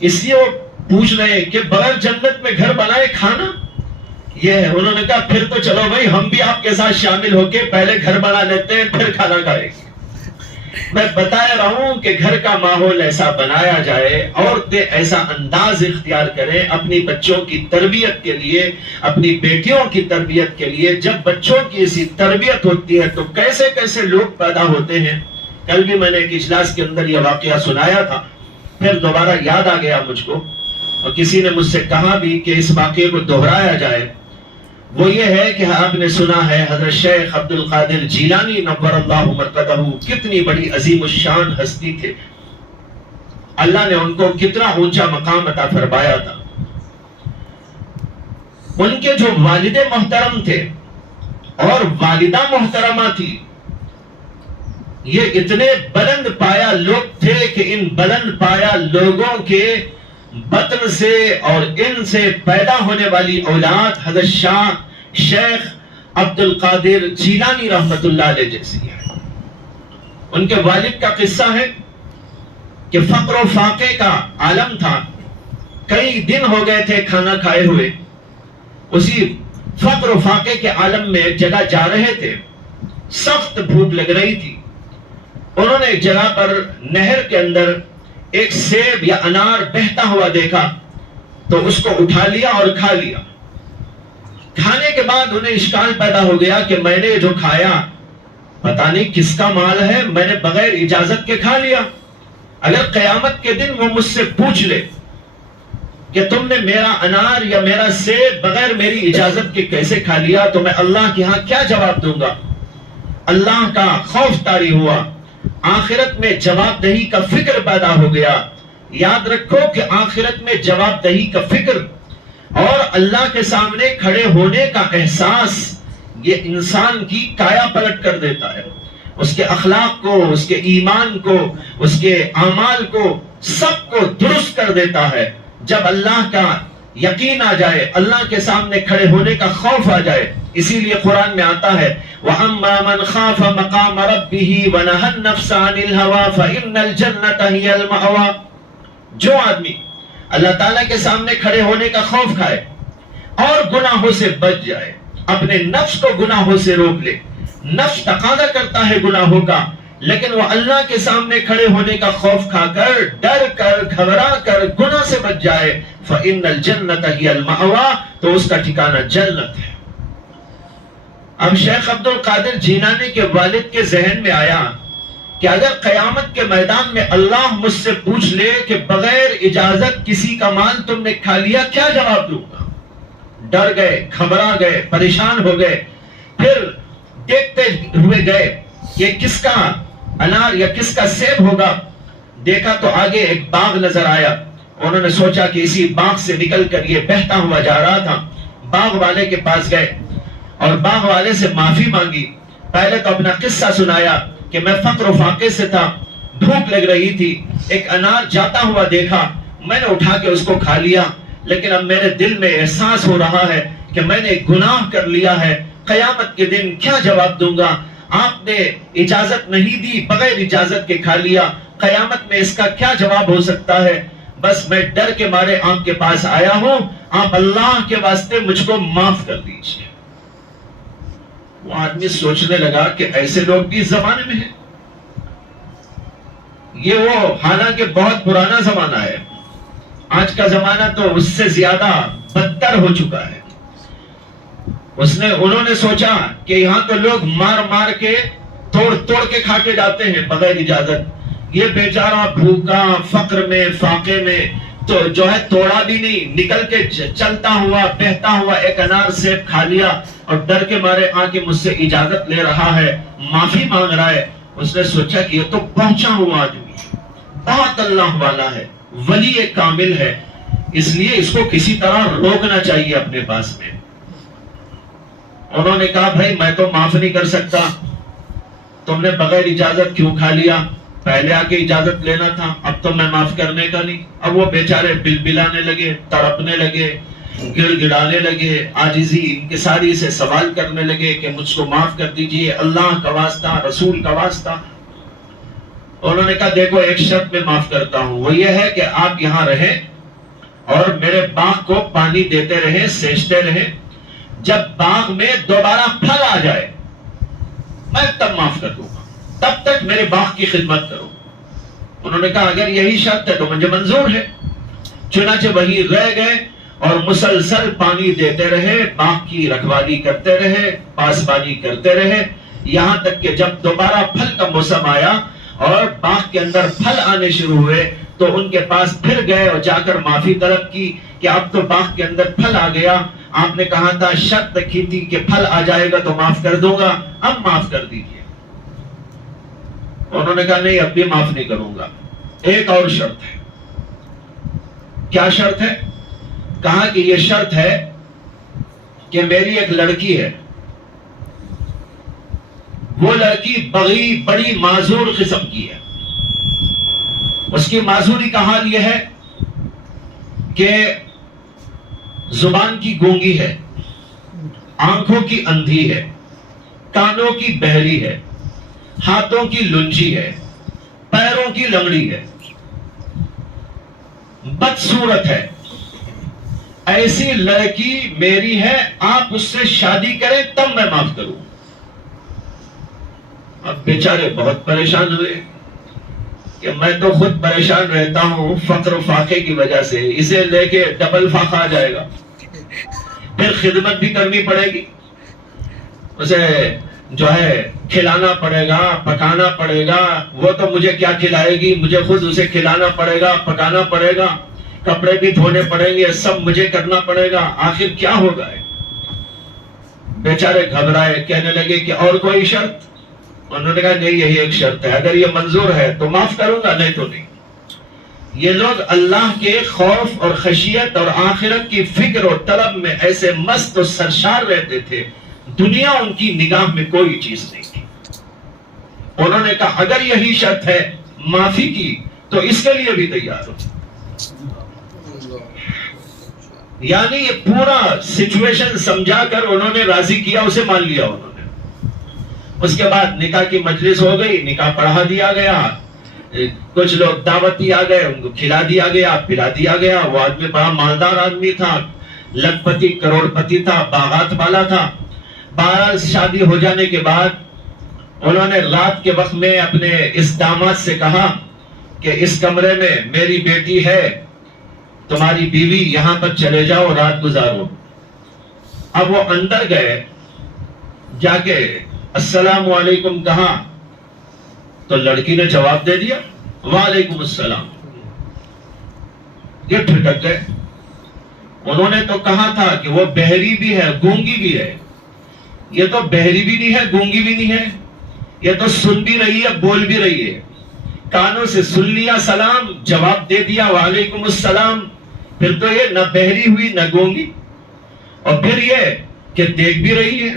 اس لیے وہ پوچھ رہے ہیں کہ بغیر جنت میں گھر بنائے کھانا؟ یہ ہے۔ انہوں نے کہا پھر تو چلو بھائی ہم بھی آپ کے ساتھ شامل ہو کے پہلے گھر بنا لیتے ہیں پھر کھانا کھائیں گے۔ میں بتایا رہا ہوں کہ گھر کا ماحول ایسا بنایا جائے، عورتیں ایسا انداز اختیار کریں اپنی بچوں کی تربیت کے لیے، اپنی بیٹیوں کی تربیت کے لیے۔ جب بچوں کی ایسی تربیت ہوتی ہے تو کیسے کیسے لوگ پیدا ہوتے ہیں۔ کل بھی میں نے ایک اجلاس کے اندر یہ واقعہ سنایا تھا، پھر دوبارہ یاد آ گیا مجھ کو، اور کسی نے مجھ سے کہا بھی کہ اس واقعے کو دہرایا جائے۔ وہ یہ ہے کہ آپ نے سنا ہے حضرت شیخ عبد القادر جیلانی نور اللہ مرقدہ کتنی بڑی عظیم الشان ہستی تھے، اللہ نے ان کو کتنا اونچا مقام عطا فرمایا تھا۔ ان کے جو والد محترم تھے اور والدہ محترمہ تھی، یہ اتنے بلند پایا لوگ تھے کہ ان بلند پایا لوگوں کے بطن سے اور ان سے پیدا ہونے والی اولاد حضرت شیخ عبد القادر جیلانی رحمت اللہ علیہ جیسی ہے۔ ان کے والد کا قصہ ہے کہ فقر و فاقے کا عالم تھا، کئی دن ہو گئے تھے کھانا کھائے ہوئے، اسی فقر و فاقے کے عالم میں ایک جگہ جا رہے تھے، سخت بھوک لگ رہی تھی۔ انہوں نے ایک جگہ پر نہر کے اندر ایک سیب یا انار بہتا ہوا دیکھا تو اس کو اٹھا لیا اور کھا لیا۔ کھانے کے بعد انہیں اشکال پیدا ہو گیا کہ میں نے جو کھایا پتہ نہیں کس کا مال ہے، میں نے بغیر اجازت کے کھا لیا۔ اگر قیامت کے دن وہ مجھ سے پوچھ لے کہ تم نے میرا انار یا میرا سیب بغیر میری اجازت کے کیسے کھا لیا، تو میں اللہ کے ہاں کیا جواب دوں گا؟ اللہ کا خوف طاری ہوا، آخرت میں جواب دہی کا فکر پیدا ہو گیا۔ یاد رکھو کہ آخرت میں جواب دہی کا فکر اور اللہ کے سامنے کھڑے ہونے کا احساس یہ انسان کی کایا پلٹ کر دیتا ہے، اس کے اخلاق کو، اس کے ایمان کو، اس کے اعمال کو، سب کو درست کر دیتا ہے۔ جب اللہ کا یقین آ جائے، اللہ کے سامنے کھڑے ہونے کا خوف آ جائے، اسی لیے قرآن میں آتا ہے وَأَمَّا مَنْ خَافَ مَقَامَ رَبِّهِ وَنَهَى النَّفْسَ عَنِ الْهَوَىٰ فَإِنَّ الْجَنَّةَ هِيَ الْمَأْوَىٰ۔ جو آدمی اللہ تعالیٰ کے سامنے کھڑے ہونے کا خوف کھائے اور گناہوں سے بچ جائے، اپنے نفس کو گناہوں سے روک لے، نفس تقاضا کرتا ہے گناہوں کا، لیکن وہ اللہ کے سامنے کھڑے ہونے کا خوف کھا کر، ڈر کر، گھبرا کر گناہ سے بچ جائے، فَإِنَّ الْجَنَّةَ هِيَ الْمَأْوَىٰ، تو اس کا ٹھکانہ جنت ہے۔ اب شیخ عبد القادر جیلانی کے والد کے ذہن میں آیا کہ اگر قیامت کے میدان میں اللہ مجھ سے پوچھ لے کہ بغیر اجازت کسی کا مال تم نے کھا لیا، کیا جواب دوں گا؟ ڈر گئے، گھبرا گئے، پریشان ہو گئے، پھر دیکھتے ہوئے گئے کہ کس کا انار یا کس کا سیب ہوگا۔ دیکھا تو آگے ایک باغ نظر آیا، انہوں نے سوچا کہ اسی باغ سے نکل کر یہ بہتا ہوا جا رہا تھا۔ باغ والے کے پاس گئے اور باغ والے سے معافی مانگی۔ پہلے تو اپنا قصہ سنایا کہ میں فقر و فاقے سے تھا، بھوک لگ رہی تھی، ایک انار جاتا ہوا دیکھا، میں نے اٹھا کے اس کو کھا لیا، لیکن اب میرے دل میں احساس ہو رہا ہے کہ میں نے گناہ کر لیا ہے، قیامت کے دن کیا جواب دوں گا؟ آپ نے اجازت نہیں دی، بغیر اجازت کے کھا لیا، قیامت میں اس کا کیا جواب ہو سکتا ہے؟ بس میں ڈر کے مارے آپ کے پاس آیا ہوں، آپ اللہ کے واسطے مجھ کو معاف کر دیجیے۔ وہ آدمی سوچنے لگا کہ ایسے لوگ بھی اس زمانے میں ہیں۔ یہ وہ حالانکہ بہت پرانا زمانہ ہے، آج کا زمانہ تو اس سے زیادہ بدتر ہو چکا ہے۔ انہوں نے سوچا کہ یہاں تو لوگ مار مار کے توڑ کے کھا کے جاتے ہیں بغیر اجازت، یہ بیچارہ بھوکا فقر میں فاقے میں تو جو ہے توڑا بھی نہیں، نکل کے چلتا ہوا بہتا ہوا ایک انار سیب کھا لیا اور ڈر کے مارے آ کے مجھ سے اجازت لے رہا ہے، معافی مانگ رہا ہے۔ اس نے سوچا کہ یہ تو پہنچا ہوا آدمی ہے، بہت اللہ والا ہے، ولی کامل ہے، اس لیے اس کو کسی طرح روکنا چاہیے اپنے پاس میں۔ انہوں نے کہا بھائی میں تو معاف نہیں کر سکتا، تم نے بغیر اجازت کیوں کھا لیا؟ پہلے آ کے اجازت لینا تھا، اب تو میں معاف کرنے کا نہیں۔ اب وہ بیچارے بلبلانے لگے، تڑپنے لگے، گڑ گڑانے لگے، عاجزی انکساری سے سوال کرنے لگے کہ مجھ کو معاف کر دیجئے، اللہ کا واسطہ، رسول کا واسطہ۔ انہوں نے کہا دیکھو ایک شرط میں معاف کرتا ہوں، وہ یہ ہے کہ آپ یہاں رہیں اور میرے باغ کو پانی دیتے رہیں، سینچتے رہیں، جب باغ میں دوبارہ پھل آ جائے میں تب معاف کر دوں گا۔ تب تک میرے باغ کی خدمت کرو. انہوں نے کہا اگر یہی شرط ہے تو مجھے منظور ہے. چنانچہ وہی رہ گئے اور مسلسل پانی دیتے رہے، باغ کی رکھوالی کرتے رہے، پاسبانی کرتے رہے، یہاں تک کہ جب دوبارہ پھل کا موسم آیا اور باغ کے اندر پھل آنے شروع ہوئے تو ان کے پاس پھر گئے اور جا کر معافی طلب کی کہ اب تو باغ کے اندر پھل آ گیا، آپ نے کہا تھا شرط رکھی تھی کہ پھل آ جائے گا تو معاف کر دوں گا، اب معاف کر دیجیے. انہوں نے کہا نہیں اب بھی معاف نہیں کروں گا، ایک اور شرط ہے. کیا شرط ہے؟ کہا کہ یہ شرط ہے کہ میری ایک لڑکی ہے، وہ لڑکی بڑی معذور قسم کی ہے. اس کی معذوری کا حال یہ ہے کہ زبان کی گونگی ہے، آنکھوں کی اندھی ہے، کانوں کی بہری ہے، ہاتھوں کی لنجی ہے، پیروں کی لنگڑی ہے، بدصورت ہے. ایسی لڑکی میری ہے، آپ اس سے شادی کریں تب میں معاف کروں. اب بیچارے بہت پریشان ہوئے کہ میں تو خود پریشان رہتا ہوں فقر و فاقے کی وجہ سے، اسے لے کے ڈبل فاقہ آ جائے گا، پھر خدمت بھی کرنی پڑے گی، اسے جو ہے کھلانا پڑے گا، پکانا پڑے گا. وہ تو مجھے کیا کھلائے گی، مجھے خود اسے کھلانا پڑے گا، پکانا پڑے گا، کپڑے بھی دھونے پڑیں گے، سب مجھے کرنا پڑے گا، آخر کیا ہوگا. بیچارے گھبرائے، کہنے لگے کہ اور کوئی شرط؟ انہوں نے کہا نہیں یہی ایک شرط ہے، اگر یہ منظور ہے تو معاف کروں گا، نہیں تو نہیں. یہ لوگ اللہ کے خوف اور خشیت اور آخرت کی فکر اور طلب میں ایسے مست و سرشار رہتے تھے، دنیا ان کی نگاہ میں کوئی چیز نہیں تھی. انہوں نے کہا اگر یہی شرط ہے معافی کی تو اس کے لیے بھی تیار ہو. یعنی یہ پورا سچویشن سمجھا کر انہوں نے راضی کیا، اسے مان لیا انہوں نے. اس کے بعد نکاح کی مجلس ہو گئی، نکاح پڑھا دیا گیا، کچھ لوگ دعوتی آ گئے، ان کو کھلا دیا گیا، پلا دیا گیا. وہ آدمی بڑا مالدار آدمی تھا، لکھپتی کروڑ پتی تھا، باغات والا تھا. بہرحال شادی ہو جانے کے بعد انہوں نے رات کے وقت میں اپنے اس داماد سے کہا کہ اس کمرے میں میری بیٹی ہے، تمہاری بیوی، یہاں پر چلے جاؤ، رات گزارو. اب وہ اندر گئے، جا کے السلام علیکم کہا تو لڑکی نے جواب دے دیا وعلیکم السلام. یہ ٹھٹک گئے. انہوں نے تو کہا تھا کہ وہ بہری بھی ہے، گونگی بھی ہے. یہ تو بہری بھی نہیں ہے، گونگی بھی نہیں ہے، یہ تو سن بھی رہی ہے، بول بھی رہی ہے. کانوں سے سن لیا سلام، جواب دے دیا وعلیکم السلام. پھر تو یہ نہ بہری ہوئی نہ گونگی، اور پھر یہ کہ دیکھ بھی رہی ہے.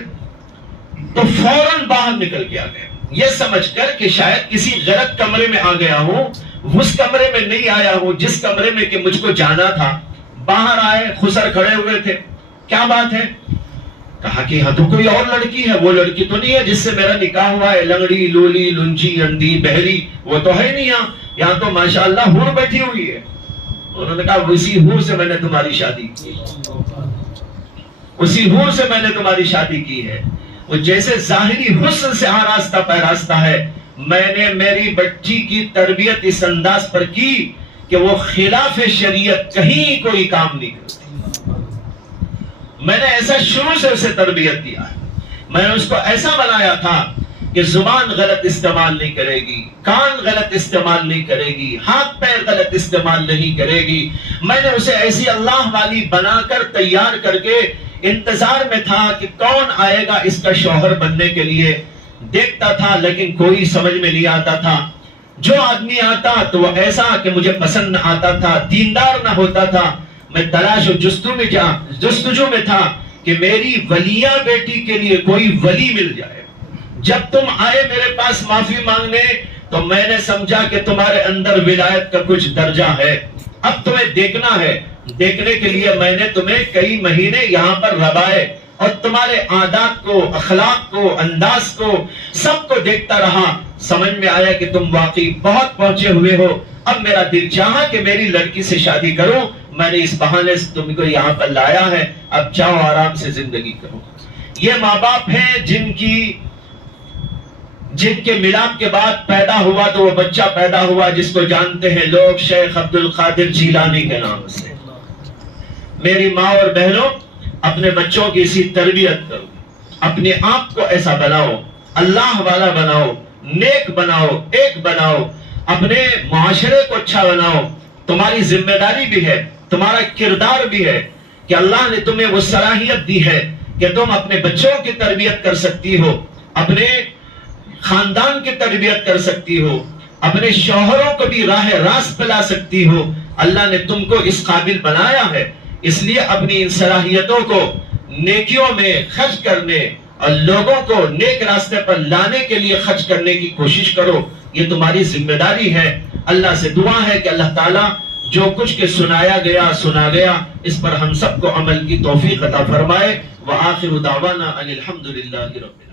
تو فوراً باہر نکل کے آ گئے، یہ سمجھ کر کہ شاید کسی غلط کمرے میں آ گیا ہوں، اس کمرے میں نہیں آیا ہوں جس کمرے میں کہ مجھ کو جانا تھا. باہر آئے، خسر کھڑے ہوئے تھے. کیا بات ہے؟ کہا کہ ہاں تو کوئی اور لڑکی ہے، وہ لڑکی تو نہیں ہے جس سے میرا نکاح ہوا ہے، لنگڑی لولی لنجی اندھی بہری، وہ تو ہے نہیں یہاں. یہاں تو ماشاءاللہ حور بیٹھی ہوئی ہے. انہوں نے کہا اسی حور سے میں نے تمہاری شادی کی، اسی حور سے میں نے تمہاری شادی کی ہے. وہ جیسے ظاہری حسن سے آراستہ پیراستہ ہے، میں نے میری بچی کی تربیت اس انداز پر کی کہ وہ خلاف شریعت کہیں کوئی کام نہیں کرتی. میں نے ایسا شروع سے اسے تربیت دیا ہے. میں نے اس کو ایسا بنایا تھا کہ زبان غلط استعمال نہیں کرے گی، کان غلط استعمال نہیں کرے گی، ہاتھ پیر غلط استعمال نہیں کرے گی. میں نے اسے ایسی اللہ والی بنا کر تیار کر کے انتظار میں تھا کہ کون آئے گا اس کا شوہر بننے کے لیے. دیکھتا تھا لیکن کوئی سمجھ میں نہیں آتا تھا. جو آدمی آتا تو وہ ایسا کہ مجھے پسند نہ آتا تھا، دیندار نہ ہوتا تھا. میں تلاش و جستجو میں تھا کہ میری ولیہ بیٹی کے لیے کوئی ولی مل جائے. جب تم آئے میرے پاس معافی مانگنے تو میں نے سمجھا کہ تمہارے اندر ولایت کا کچھ درجہ ہے. اب تمہیں دیکھنا ہے. دیکھنے کے لیے میں نے تمہیں کئی مہینے یہاں پر ربائے اور تمہارے عادات کو، اخلاق کو، انداز کو، سب کو دیکھتا رہا. سمجھ میں آیا کہ تم واقعی بہت پہنچے ہوئے ہو. اب میرا دل چاہا کہ میری لڑکی سے شادی کروں. میں نے اس بہانے سے تم کو یہاں پر لایا ہے. اب جاؤ آرام سے زندگی کرو. یہ ماں باپ ہیں جن کے ملاپ کے بعد پیدا ہوا تو وہ بچہ پیدا ہوا جس کو جانتے ہیں لوگ شیخ عبد القادر جیلانی کے نام سے۔ میری ماں اور بہنوں، اپنے بچوں کی اسی تربیت کرو، اپنے آپ کو ایسا بناؤ، اللہ والا بناؤ، نیک بناؤ، ایک بناؤ، اپنے معاشرے کو اچھا بناؤ۔ تمہاری ذمہ داری بھی ہے، تمہارا کردار بھی ہے کہ اللہ نے تمہیں وہ صلاحیت دی ہے کہ تم اپنے بچوں کی تربیت کر سکتی ہو، اپنے خاندان کی تربیت کر سکتی ہو، اپنے شوہروں کو بھی راہ راست پہ لا سکتی ہو۔ اللہ نے تم کو اس قابل بنایا ہے، اس لیے اپنی ان صلاحیتوں کو نیکیوں میں خرچ کرنے اور لوگوں کو نیک راستے پر لانے کے لیے خرچ کرنے کی کوشش کرو۔ یہ تمہاری ذمہ داری ہے۔ اللہ سے دعا ہے کہ اللہ تعالیٰ جو کچھ کے سنا گیا اس پر ہم سب کو عمل کی توفیق عطا فرمائے۔ وآخر دعوانا ان الحمد للہ رب